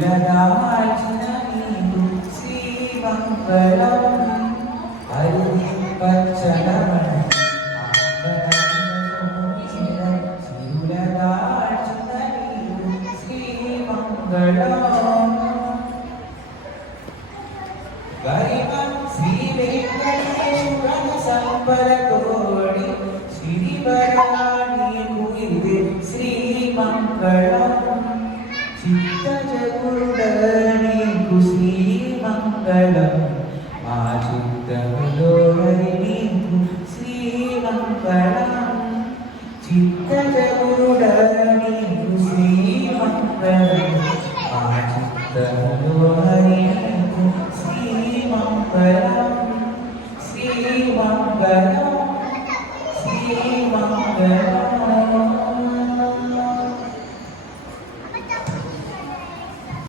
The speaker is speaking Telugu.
సిరులదాల్చిన నీకు శ్రీమంగళం హరి పచ్చలమణ సిరులదాల్చిన నీకు శ్రీమంగళం గరిమం శ్రీ వెంకటేశ్వర సంపరతోడి శ్రీవరాణీకు ఇది శ్రీమంగళం చిత్తజగురుడ నీకు శ్రీమంగళం మా చిత్తములో హరి నీకు శ్రీమంగళం చిత్తజగురుడ నీకు శ్రీమంగళం మా చిత్తములో హరి నీకు శ్రీమంగళం శ్రీమంగళం శ్రీమంగళం